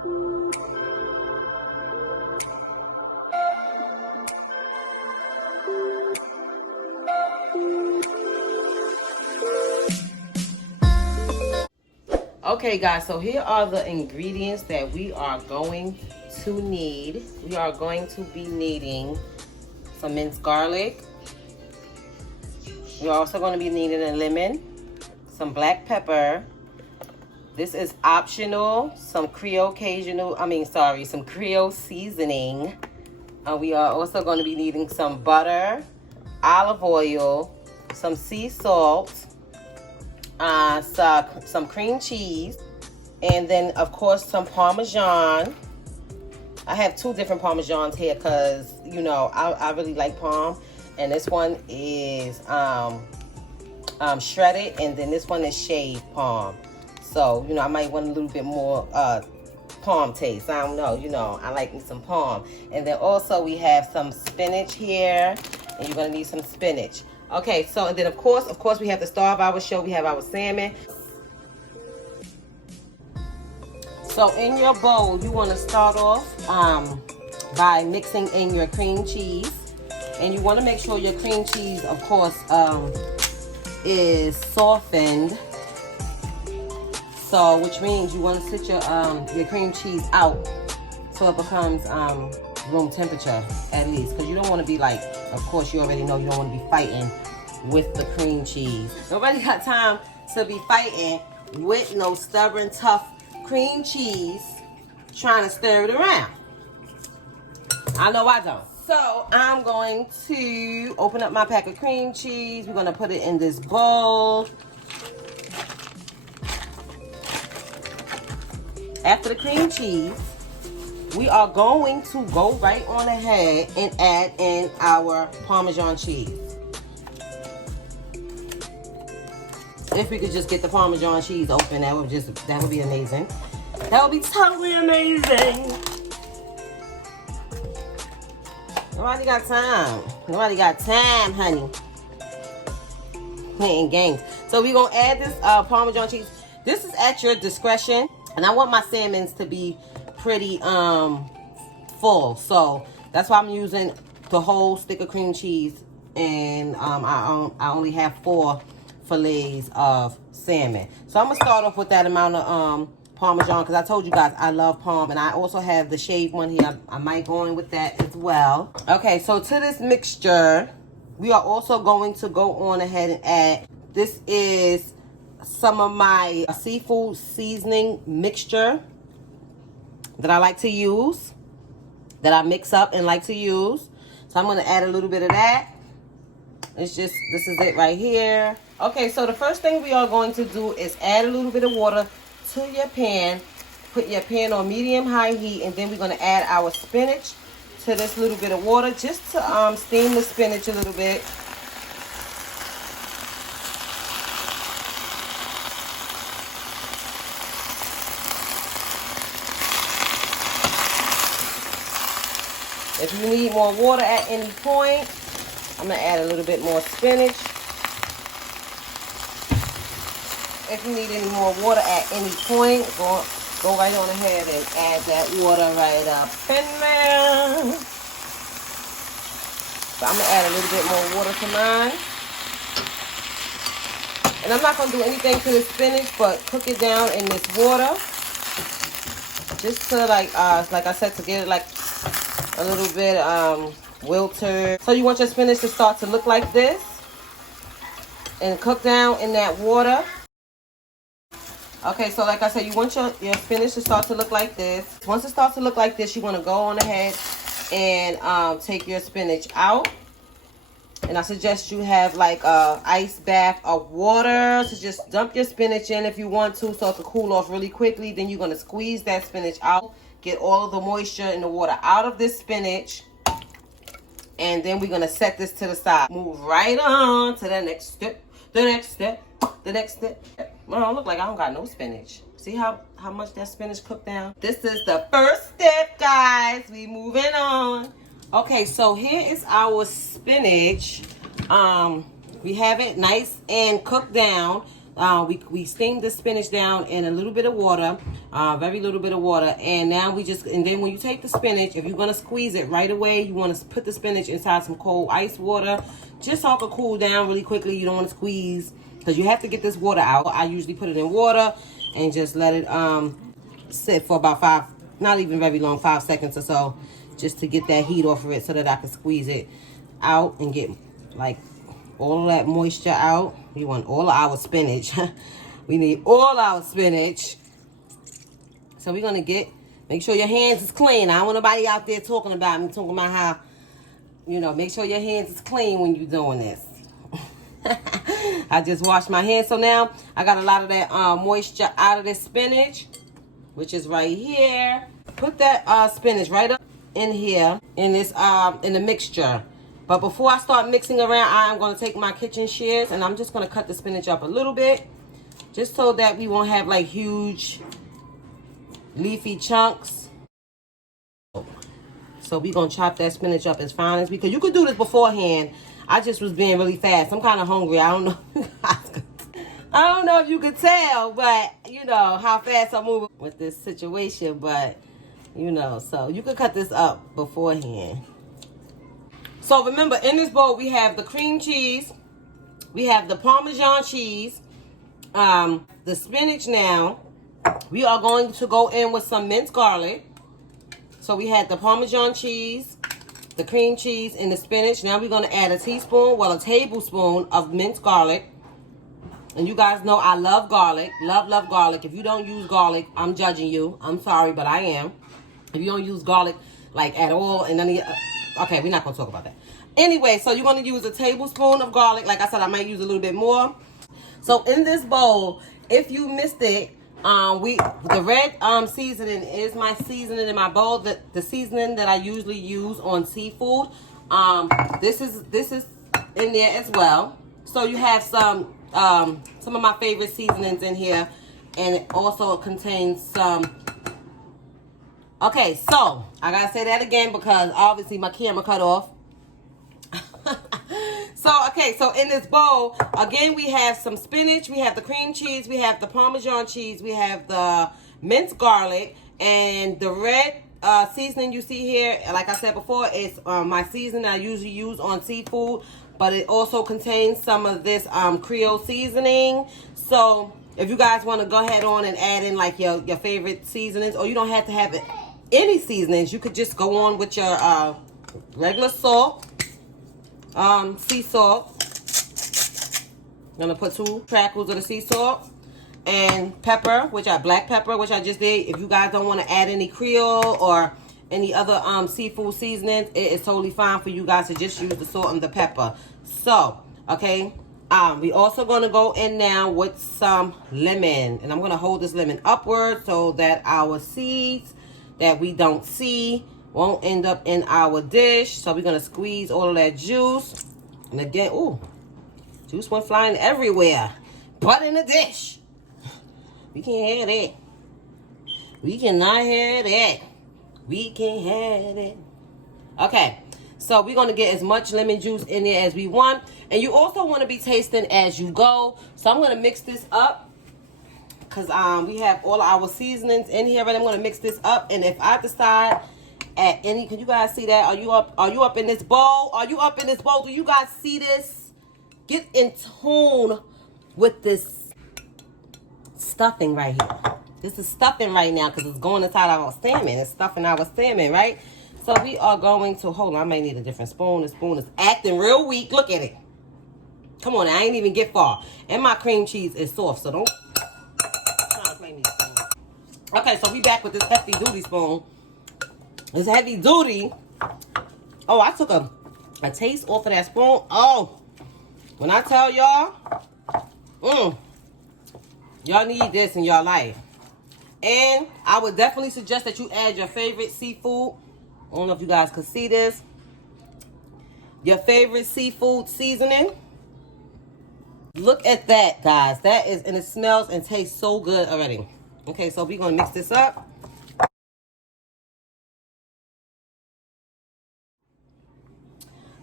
Okay guys, so here are the ingredients that we are going to need. We are going to be needing some minced garlic. We're also going to be needing a lemon, some black pepper. This is optional. Some creole some creole seasoning. We are also going to be needing some butter, olive oil, some sea salt, some cream cheese, and then of course some Parmesan. I have two different Parmesans here because, you know, I really like Parm. And this one is shredded, and then this one is shaved Parm. So, you know, I might want a little bit more Parm taste. I don't know, you know, I like me some Parm. And then also we have some spinach here, and you're gonna need some spinach. Okay, so and then of course we have the star of our show. We have our salmon. So in your bowl, you want to start off by mixing in your cream cheese, and you want to make sure your cream cheese, of course, is softened. So, which means you want to sit your cream cheese out so it becomes room temperature at least, because you don't want to be like, of course you already know you don't want to be fighting with the cream cheese. Nobody got time to be fighting with no stubborn, tough cream cheese trying to stir it around. I know I don't. So I'm going to open up my pack of cream cheese. We're going to put it in this bowl. After the cream cheese, we are going to go right on ahead and add in our Parmesan cheese. If we could just get the Parmesan cheese open, that would be amazing. That would be totally amazing. Nobody got time. Nobody got time, honey. Playing games. So we're gonna add this Parmesan cheese. This is at your discretion, and I want my salmons to be pretty full. So that's why I'm using the whole stick of cream cheese, and I only have 4 fillets of salmon. So I'm gonna start off with that amount of Parmesan, because I told you guys I love Parm, and I also have the shaved one here. I might go in with that as well. Okay, so to this mixture, we are also going to go on ahead and add, this is some of my seafood seasoning mixture that I like to use, that I mix up and like to use. So I'm gonna add a little bit of that. This is it right here. Okay, so the first thing we are going to do is add a little bit of water to your pan. Put your pan on medium-high heat, and then we're going to add our spinach to this little bit of water just to steam the spinach a little bit. If you need more water at any point, I'm going to add a little bit more spinach. If you need any more water at any point, go right on ahead and add that water right up in there. So I'm going to add a little bit more water to mine. And I'm not going to do anything to the spinach, but cook it down in this water. Just to like I said, to get it like a little bit wilted. So you want your spinach to start to look like this and cook down in that water. Okay, so like I said, you want your spinach to start to look like this. Once it starts to look like this, you want to go on ahead and take your spinach out. And I suggest you have like a ice bath of water. So just dump your spinach in if you want to, so it can cool off really quickly. Then you're going to squeeze that spinach out. Get all of the moisture and the water out of this spinach. And then we're going to set this to the side. Move right on to the next step. The next step. The next step. Well, look like I don't got no spinach. See how much that spinach cooked down? This is the first step, guys. We moving on. Okay, so here is our spinach. We have it nice and cooked down. We steamed the spinach down in a little bit of water, very little bit of water, and now and then when you take the spinach, if you're gonna squeeze it right away, you want to put the spinach inside some cold ice water, just so it can cool down really quickly. You don't want to squeeze because you have to get this water out. I usually put it in water and just let it sit for about not even very long, 5 seconds or so, just to get that heat off of it so that I can squeeze it out and get like all of that moisture out. We want all of our spinach. We need all our spinach. So we're gonna make sure your hands is clean. I don't want nobody out there talking about how, make sure your hands is clean when you're doing this. I just washed my hands, so now I got a lot of that moisture out of this spinach, which is right here. Put that spinach right up in here in this in the mixture. But before I start mixing around, I'm going to take my kitchen shears and I'm just going to cut the spinach up a little bit, just so that we won't have like huge leafy chunks. So we're going to chop that spinach up as fine as we could. You could do this beforehand. I just was being really fast. I'm kind of hungry. I don't know. I don't know if you could tell, but how fast I'm moving with this situation. But so you could cut this up beforehand. So remember, in this bowl we have the cream cheese, we have the Parmesan cheese, the spinach. Now we are going to go in with some minced garlic. So we had the Parmesan cheese, the cream cheese, and the spinach. Now we're going to add a tablespoon of minced garlic. And you guys know I love garlic, love garlic. If you don't use garlic, I'm judging you. I'm sorry, but I am. If you don't use garlic like at all, and okay, we're not going to talk about that. Anyway, so you're going to use a tablespoon of garlic. Like I said, I might use a little bit more. So in this bowl, if you missed it, the red seasoning is my seasoning in my bowl. The seasoning that I usually use on seafood. This is in there as well. So you have some of my favorite seasonings in here, and it also contains some. Okay, so I gotta say that again because obviously my camera cut off. So in this bowl, again, we have some spinach, we have the cream cheese, we have the Parmesan cheese, we have the minced garlic, and the red seasoning you see here, like I said before, it's my seasoning I usually use on seafood, but it also contains some of this Creole seasoning. So if you guys want to go ahead on and add in like your favorite seasonings, or you don't have to have any seasonings, you could just go on with your regular salt, sea salt. I'm gonna put 2 crackles of the sea salt, and pepper, black pepper, which I just did. If you guys don't want to add any Creole or any other seafood seasonings, it is totally fine for you guys to just use the salt and the pepper. So, okay, we also gonna go in now with some lemon, and I'm gonna hold this lemon upward so that our seeds that we don't see won't end up in our dish. So we're gonna squeeze all of that juice, and again, ooh, juice went flying everywhere, but in the dish. We can't have that. We cannot have that. We can't have it. Okay, so we're gonna get as much lemon juice in there as we want, and you also want to be tasting as you go. So I'm gonna mix this up because we have all our seasonings in here, and I'm gonna mix this up. And if I decide at any, can you guys see that? Are you up in this bowl? Are you up in this bowl? Do you guys see this? Get in tune with this stuffing right here. This is stuffing right now because it's going inside our salmon. It's stuffing our salmon, right? So we are going to, hold on, I might need a different spoon. The spoon is acting real weak. Look at it. Come on, I ain't even get far. And my cream cheese is soft, so don't try to play me spoon. Okay, so we back with this hefty duty spoon. This heavy duty. Oh, I took a taste off of that spoon. Oh, when I tell y'all, y'all need this in your life. And I would definitely suggest that you add your favorite seafood. I don't know if you guys can see this. Your favorite seafood seasoning. Look at that, guys. That is, and it smells and tastes so good already. Okay, so we're going to mix this up.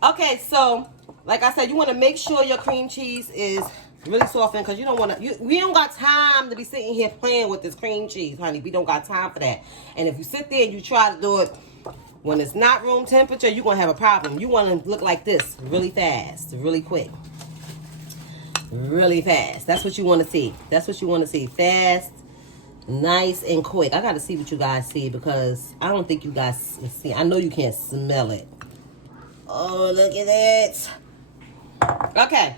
Okay, so like I said, you want to make sure your cream cheese is Really soften, because you don't want to, we don't got time to be sitting here playing with this cream cheese, honey. We don't got time for that. And if you sit there and you try to do it when it's not room temperature, you're going to have a problem. You want to look like this really fast, really quick. Really fast. That's what you want to see. That's what you want to see. Fast, nice, and quick. I got to see what you guys see, because I don't think you guys can see. I know you can't smell it. Oh, look at it. Okay.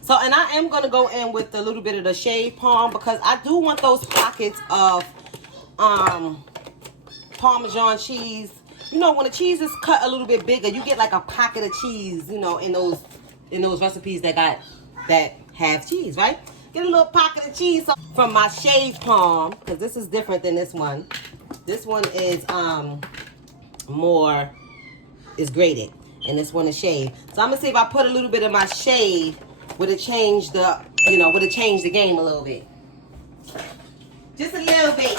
So, and I am going to go in with a little bit of the shaved palm, because I do want those pockets of Parmesan cheese. You know, when the cheese is cut a little bit bigger, you get like a pocket of cheese, you know, in those recipes that have cheese, right? Get a little pocket of cheese from my shaved palm, because this is different than this one. This one is is grated, and this one is shaved. So I'm gonna see if I put a little bit of my shave, would it change the, you know, would it change the game a little bit? Just a little bit.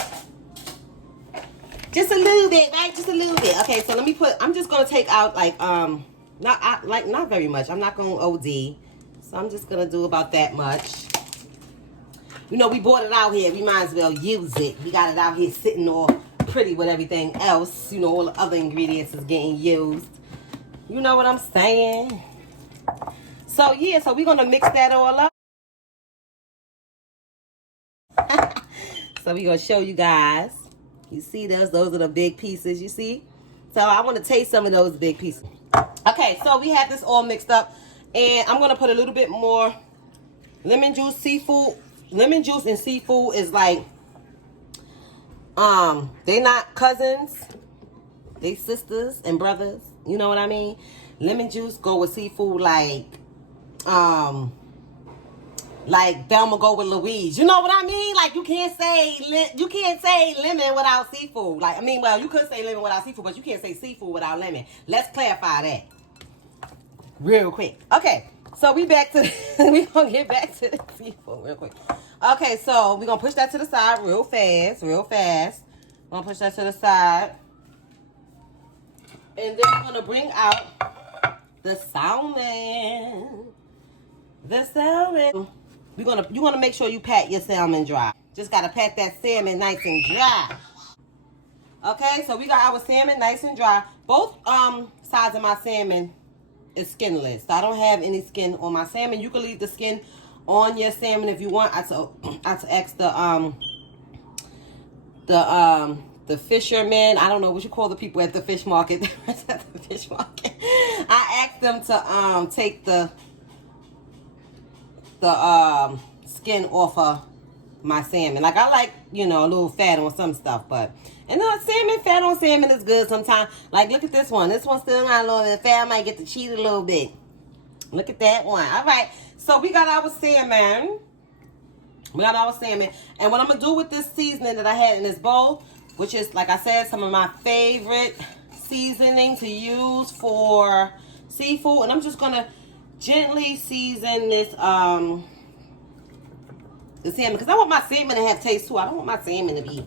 Just a little bit, right? Just a little bit. Okay, so let me put, I'm just gonna take out like not very much. I'm not gonna OD. So I'm just gonna do about that much. You know, we bought it out here. We might as well use it. We got it out here sitting all pretty with everything else. You know, all the other ingredients is getting used. You know what I'm saying? So yeah, so we're gonna mix that all up. So we're gonna show you guys. You see those are the big pieces, you see? So I want to taste some of those big pieces. Okay, so we have this all mixed up, and I'm gonna put a little bit more lemon juice. Seafood, lemon juice and seafood is like, they not cousins, they sisters and brothers. You know what I mean? Lemon juice go with seafood like Thelma go with Louise. You know what I mean? Like, you can't say lemon without seafood. Like, I mean, well, you could say lemon without seafood, but you can't say seafood without lemon. Let's clarify that real quick. Okay, so we back to we gonna get back to the seafood real quick. Okay, so we're gonna push that to the side real fast, real fast. We're gonna push that to the side, and then we're gonna bring out the salmon. The salmon. You wanna make sure you pat your salmon dry. Just gotta pat that salmon nice and dry. Okay, so we got our salmon nice and dry. Both sides of my salmon is skinless. So I don't have any skin on my salmon. You can leave the skin on your salmon if you want. I to ask the fishermen. I don't know what you call the people at the fish market. At the fish market. I asked them to take the skin off of my salmon. Like, I like, you know, a little fat on some stuff, but, and salmon, fat on salmon is good sometimes. Like, look at this one. This one still got a little bit of fat. I might get to cheat a little bit. Look at that one. All right, so we got our salmon. We got our salmon. And what I'm going to do with this seasoning that I had in this bowl, which is, like I said, some of my favorite seasoning to use for seafood. And I'm just going to gently season this the salmon, because I want my salmon to have taste too. I don't want my salmon to be,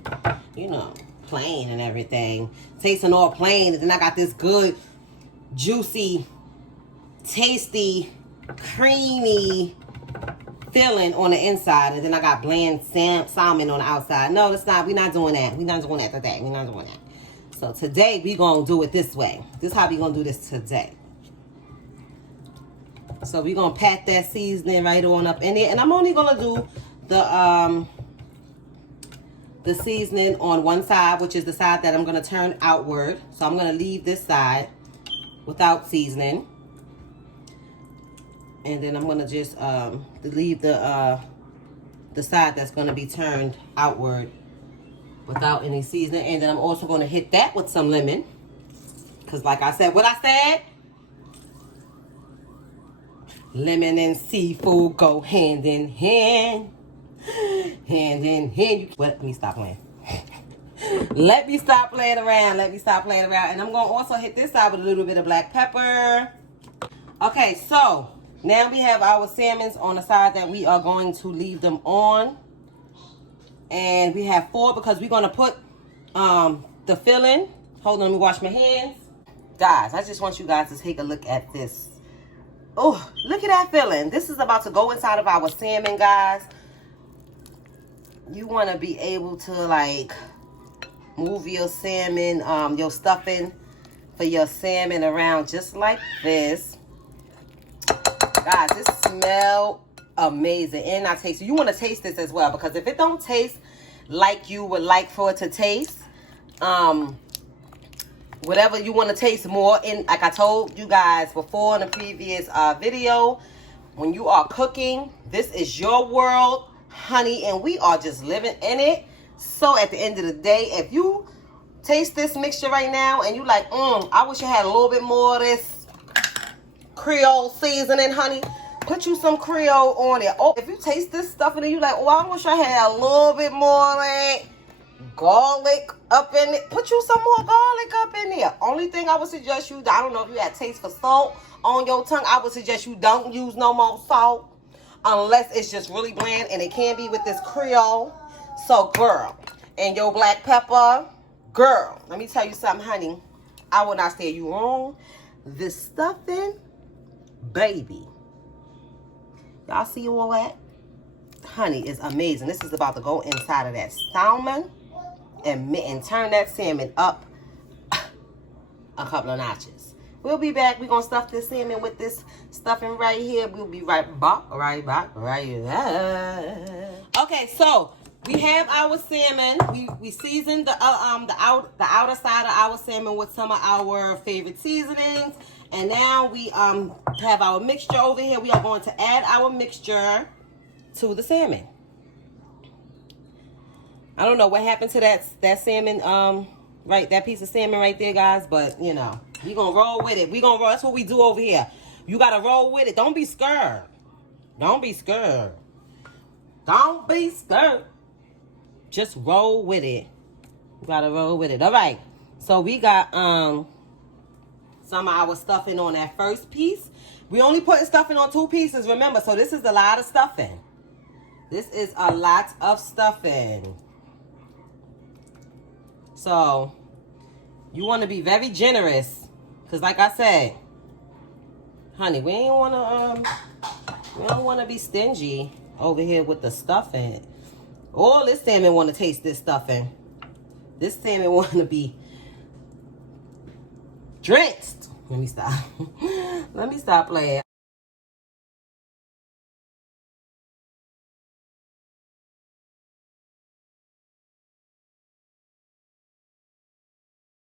you know, plain and everything, tasting all plain, and then I got this good juicy, tasty, creamy filling on the inside, and then I got bland salmon on the outside. No, it's not. We're not doing that. We're not doing that today. We're not doing that. So today we gonna do it this way. This is how we gonna do this today. So we're going to pat that seasoning right on up in there. And I'm only going to do the seasoning on one side, which is the side that I'm going to turn outward. So I'm going to leave this side without seasoning. And then I'm going to just leave the side that's going to be turned outward without any seasoning. And then I'm also going to hit that with some lemon. Because like I said, what I said, lemon and seafood go hand in hand. Hand in hand. Let me stop playing. Let me stop playing around. Let me stop playing around. And I'm going to also hit this side with a little bit of black pepper. Okay, so now we have our salmons on the side that we are going to leave them on. And we have 4 because we're going to put the filling. Hold on, let me wash my hands. Guys, I just want you guys to take a look at this. Oh, look at that filling. This is about to go inside of our salmon, guys. You want to be able to like move your salmon, your stuffing for your salmon around just like this. Guys, this smells amazing and I taste it. You want to taste this as well, because if it don't taste like you would like for it to taste, whatever you want to taste more, and like I told you guys before in the previous video, when you are cooking, this is your world, honey, and we are just living in it. So at the end of the day, if you taste this mixture right now and you like, I wish I had a little bit more of this Creole seasoning, honey, put you some Creole on it. Oh, if you taste this stuff and then you like, oh, I wish I had a little bit more like garlic up in it, put you some more garlic up in there. Only thing I would suggest you, I don't know if you had taste for salt on your tongue, I would suggest you don't use no more salt unless it's just really bland, and it can be with this Creole. So girl, and your black pepper, girl, let me tell you something, honey, I will not steer you wrong. This stuffing, baby, y'all see all that? Honey, is amazing. This is about to go inside of that salmon and turn that salmon up a couple of notches. We'll be back. We're going to stuff this salmon with this stuffing right here. We'll be right back. Okay, so we have our salmon. We seasoned the outer side of our salmon with some of our favorite seasonings. And now we have our mixture over here. We are going to add our mixture to the salmon. I don't know what happened to that salmon, right, that piece of salmon right there, guys, but you know, we gonna roll with it. We gonna roll. That's what we do over here. You gotta roll with it. Don't be scared. Don't be scared. Don't be scared. Just roll with it. You gotta roll with it. All right. So we got some of our stuffing on that first piece. We only putting stuffing on 2 pieces, remember. So this is a lot of stuffing. This is a lot of stuffing. So you want to be very generous, because like I said, honey, we don't want to be stingy over here with the stuffing. All this salmon want to taste this stuffing. This salmon want to be drenched. Let me stop. Let me stop playing.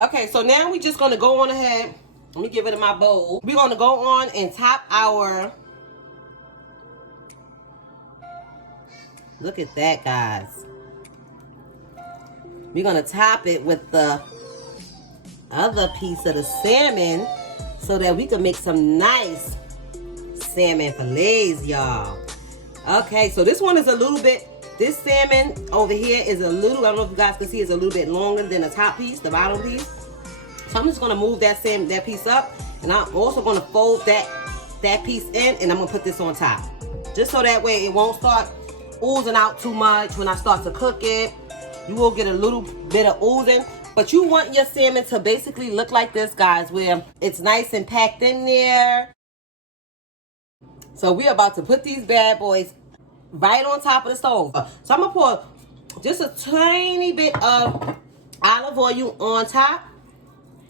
Okay, so now we're just going to go on ahead. Let me give it in my bowl. We're going to go on and top our... Look at that, guys. We're going to top it with the other piece of the salmon so that we can make some nice salmon fillets, y'all. Okay, so this one is a little bit... This salmon over here is a little, I don't know if you guys can see, it's a little bit longer than the top piece, the bottom piece. So I'm just going to move that piece up, and I'm also going to fold that piece in, and I'm going to put this on top. Just so that way it won't start oozing out too much when I start to cook it. You will get a little bit of oozing, but you want your salmon to basically look like this, guys, where it's nice and packed in there. So we're about to put these bad boys right on top of the stove. So I'm going to pour just a tiny bit of olive oil on top.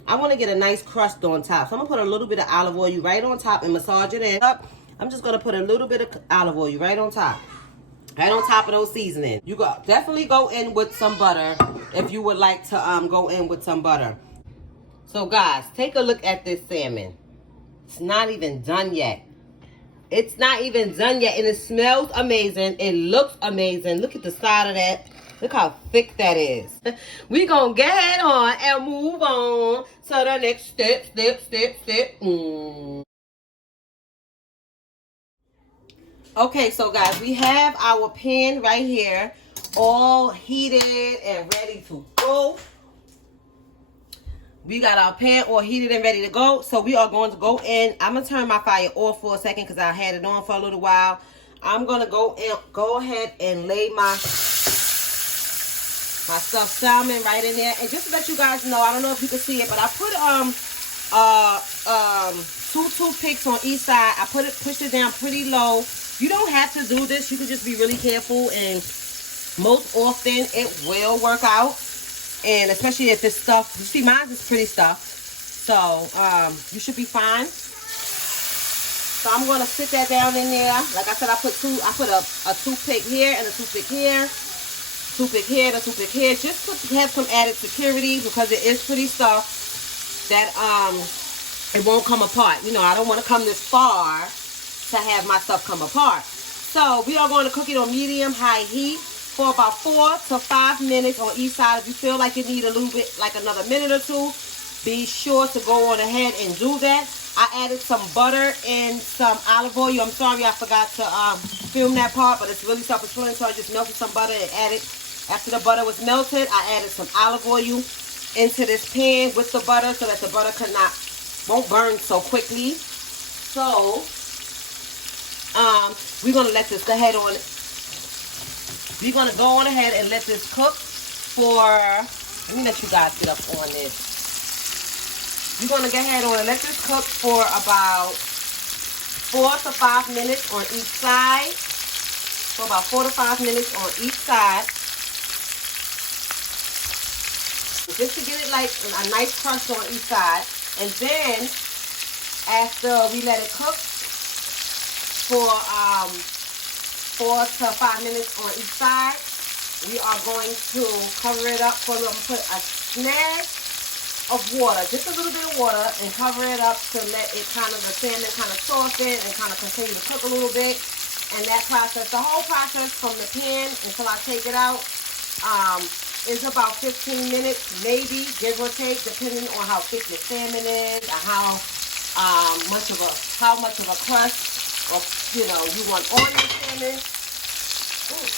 I want to get a nice crust on top. So I'm going to put a little bit of olive oil right on top and massage it in. I'm just going to put a little bit of olive oil right on top. Right on top of those seasonings. You definitely go in with some butter if you would like to go in with some butter. So guys, take a look at this salmon. It's not even done yet. It's not even done yet, and it smells amazing. It looks amazing. Look at the side of that. Look how thick that is. We're going to get on and move on to the next step. Okay, so guys, we have our pan right here, all heated and ready to go. We got our pan all heated and ready to go. So we are going to go in. I'm going to turn my fire off for a second because I had it on for a little while. I'm going to go ahead and lay my stuffed salmon right in there. And just to let you guys know, I don't know if you can see it, but I put 2 toothpicks on each side. I push it down pretty low. You don't have to do this. You can just be really careful, and most often it will work out. And especially if it's stuffed. You see, mine is pretty stuffed. So, you should be fine. So I'm going to sit that down in there. Like I said, I put a toothpick here and a toothpick here. Toothpick here and a toothpick here. Just to have some added security, because it is pretty stuffed, that it won't come apart. You know, I don't want to come this far to have my stuff come apart. So we are going to cook it on medium-high heat for about 4 to 5 minutes on each side. If you feel like you need a little bit, like another minute or two, be sure to go on ahead and do that. I added some butter and some olive oil. I'm sorry I forgot to film that part, but it's really self-explanatory. So I just melted some butter and added. After the butter was melted, I added some olive oil into this pan with the butter so that the butter won't burn so quickly. So we're gonna let this go ahead on. We're gonna go on ahead and let this cook for. Let me let you guys get up on this. We're gonna go ahead on and let this cook for about 4 to 5 minutes on each side. For about 4 to 5 minutes on each side. Just to get it like a nice crust on each side. And then after we let it cook for 4 to 5 minutes on each side, we are going to cover it up for put a snag of water, just a little bit of water, and cover it up to let it the salmon kind of soften and kind of continue to cook a little bit. And that process, the whole process from the pan until I take it out, is about 15 minutes, maybe, give or take, depending on how thick your salmon is, or how much of a crust, or you want on your salmon.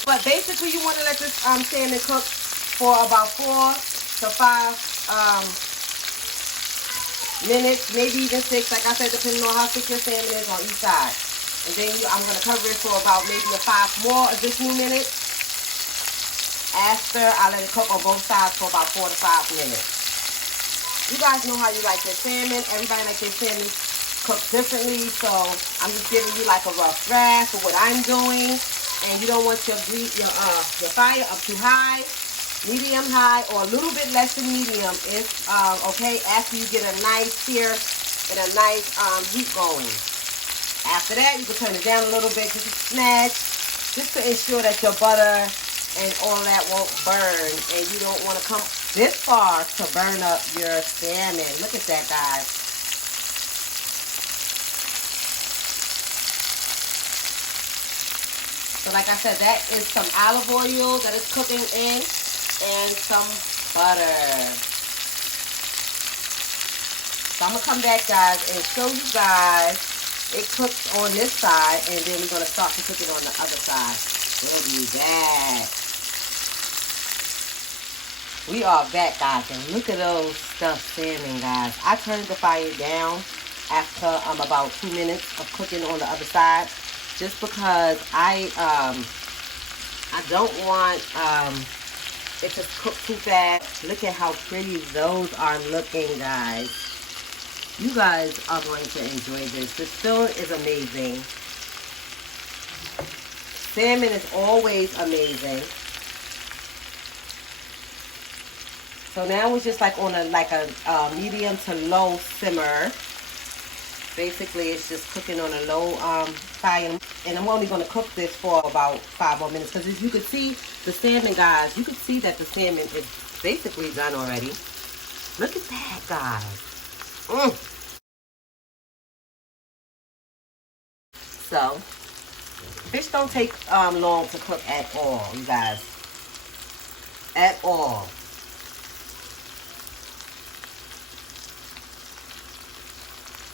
But basically, you want to let this salmon cook for about 4 to 5 minutes, maybe even 6, like I said, depending on how thick your salmon is on each side. And then I'm going to cover it for about maybe 5 more additional minutes. After I let it cook on both sides for about 4 to 5 minutes. You guys know how you like your salmon. Everybody likes their salmon cooked differently. So I'm just giving you like a rough draft of what I'm doing. And you don't want your fire up too high, medium high, or a little bit less than medium. If okay, after you get a nice sear and a nice heat going. After that, you can turn it down a little bit, just a snatch, just to ensure that your butter and all that won't burn, and you don't want to come this far to burn up your salmon. Look at that, guys. So like I said, that is some olive oil that is cooking in, and some butter. So I'm going to come back, guys, and show you guys it cooks on this side, and then we're going to start to cook it on the other side. We'll be back. We are back, guys, and look at those stuffed salmon, guys. I turned the fire down after about 2 minutes of cooking on the other side, just because I don't want it to cook too fast. Look at how pretty those are looking, guys. You guys are going to enjoy this. This film is amazing. Salmon is always amazing. So now it's just like on a medium to low simmer. Basically, it's just cooking on a low fire. And I'm only going to cook this for about 5 more minutes. Because as you can see, the salmon, guys, you can see that the salmon is basically done already. Look at that, guys. So, fish don't take long to cook at all, you guys. At all.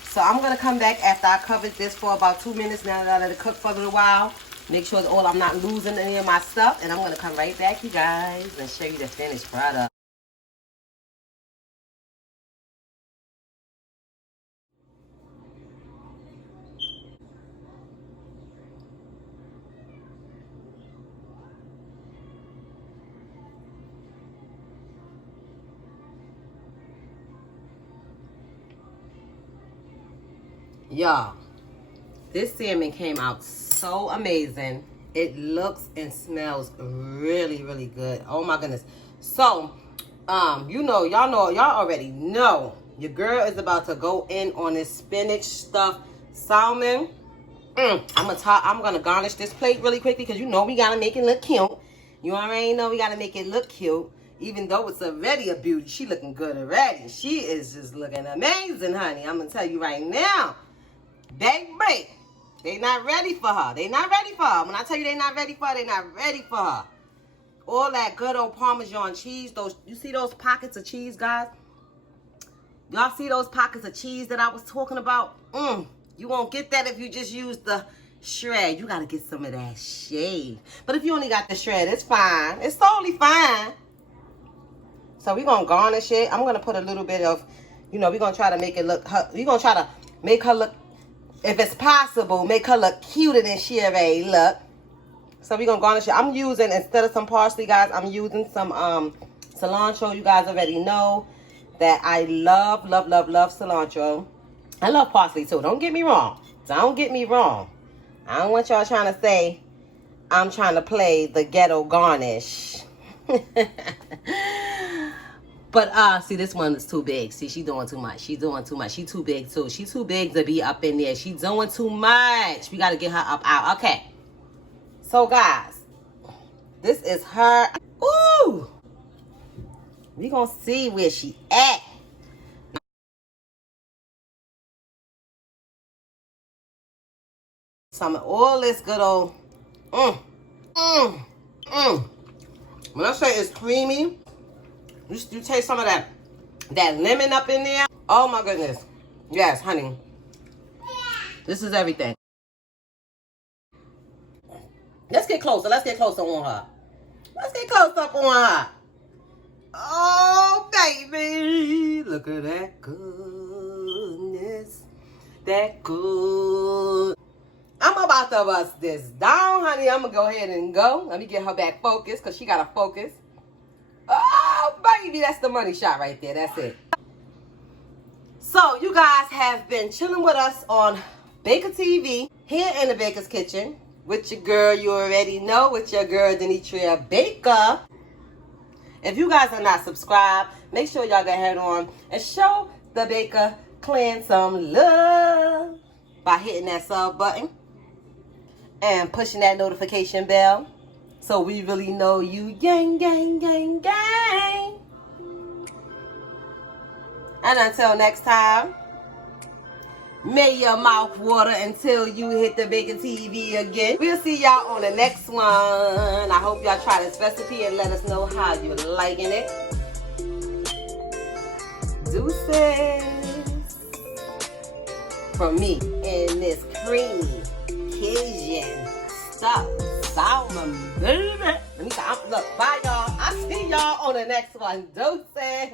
So I'm going to come back after I covered this for about 2 minutes. Now that I let it cook for a little while. Make sure that I'm not losing any of my stuff. And I'm going to come right back, you guys, and show you the finished product. Y'all, this salmon came out so amazing. It looks and smells really, really good. Oh my goodness. So, y'all already know your girl is about to go in on this spinach stuffed salmon. I'm gonna garnish this plate really quickly because we gotta make it look cute. You already know we gotta make it look cute. Even though it's already a beauty, she looking good already. She is just looking amazing, honey. I'm gonna tell you right now, baby, they not ready for her. They not ready for her. When I tell you they not ready for her, they not ready for her. All that good old Parmesan cheese. You see those pockets of cheese, guys? Y'all see those pockets of cheese that I was talking about? You won't get that if you just use the shred. You gotta get some of that shave. But if you only got the shred, it's fine. It's totally fine. So we're gonna garnish it. I'm gonna put a little bit of, we're gonna try to make it look, we're gonna try to make her look, if it's possible, make her look cuter than she already look. So we're gonna garnish it. I'm using, instead of some parsley, guys, I'm using some cilantro. You guys already know that I love cilantro. I love parsley too. Don't get me wrong. Don't get me wrong. I don't want y'all trying to say I'm trying to play the ghetto garnish. But see, this one is too big. See, she doing too much. She's doing too much. She too big too. She too big to be up in there. She doing too much. We gotta get her up out. Okay. So guys, this is her. Ooh. We gonna see where she at. Some of all this good old. When I say it's creamy, you taste some of that lemon up in there. Oh my goodness. Yes, honey. This is everything. Let's get closer. Let's get closer on her. Let's get close up on her. Oh, baby. Look at that goodness. That good. I'm about to bust this down, honey. I'm going to go ahead and go. Let me get her back focused because she got to focus. Oh, baby. That's the money shot right there. That's it. So, you guys have been chilling with us on Baker TV here in the Baker's Kitchen with your girl, you already know, with your girl, Denitria Baker. If you guys are not subscribed, make sure y'all go ahead on and show the Baker clan some love by hitting that sub button and pushing that notification bell so we really know you gang, gang, gang, gang. And until next time, may your mouth water until you hit the Baker TV again. We'll see y'all on the next one. I hope y'all try this recipe and let us know how you're liking it. Deuces from me in this creamy Cajun stuffed salmon, baby. Look, bye y'all. I'll see y'all on the next one. Deuces.